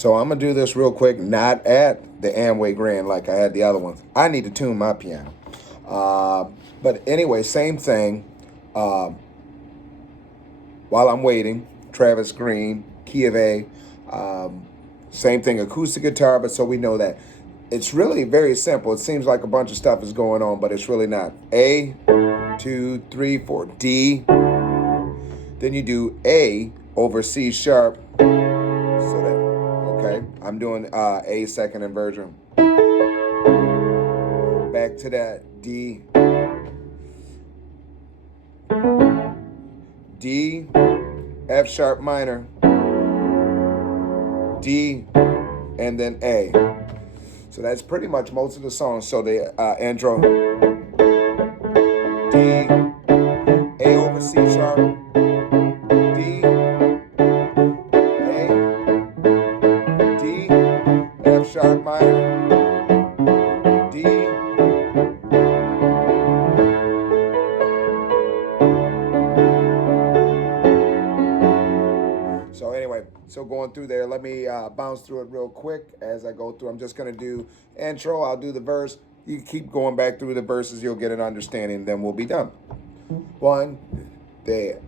So I'm going to do this real quick, not at the Amway Grand like I had the other ones. I need to tune my piano. But anyway, same thing. While I'm waiting, Travis Green, key of A. Same thing, acoustic guitar, but so we know that. It's really very simple. It seems like a bunch of stuff is going on, but it's really not. A, 2, 3, 4, D. Then you do A over C sharp. So that, okay, I'm doing A second inversion. Back to that D. D, F sharp minor, D, and then A. So that's pretty much most of the songs. So the intro, D, A over C sharp, D, A, D, F sharp minor, D, so anyway, so going through there, let me bounce through it real quick as I go through. I'm just going to do intro. I'll do the verse. You keep going back through the verses. You'll get an understanding. Then we'll be done. One, there.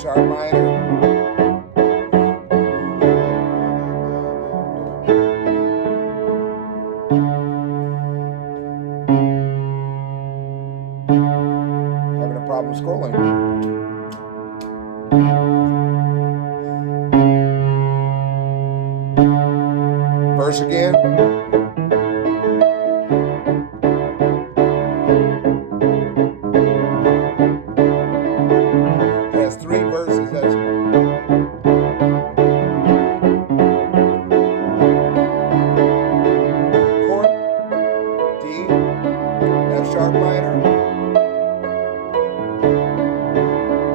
Sharp minor. Having a problem scrolling. Verse again. Has 3 verses. That's chord, D, F sharp minor,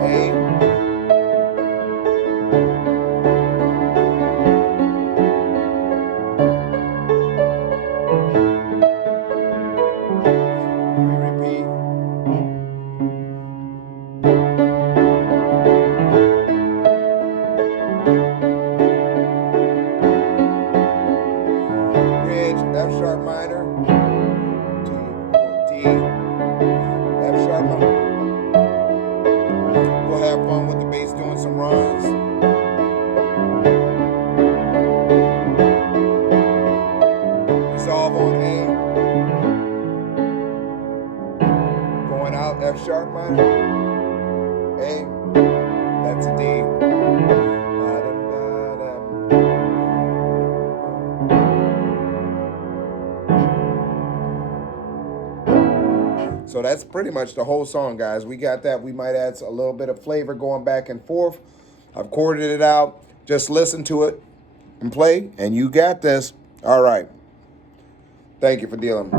A, we repeat. Bridge, F sharp minor, D, F sharp minor. We'll have fun with the bass doing some runs. Resolve on A. Going out, F sharp minor, A, that's a D. So that's pretty much the whole song, guys. We got that. We might add a little bit of flavor going back and forth. I've chorded it out. Just listen to it and play, and you got this. All right. Thank you for dealing.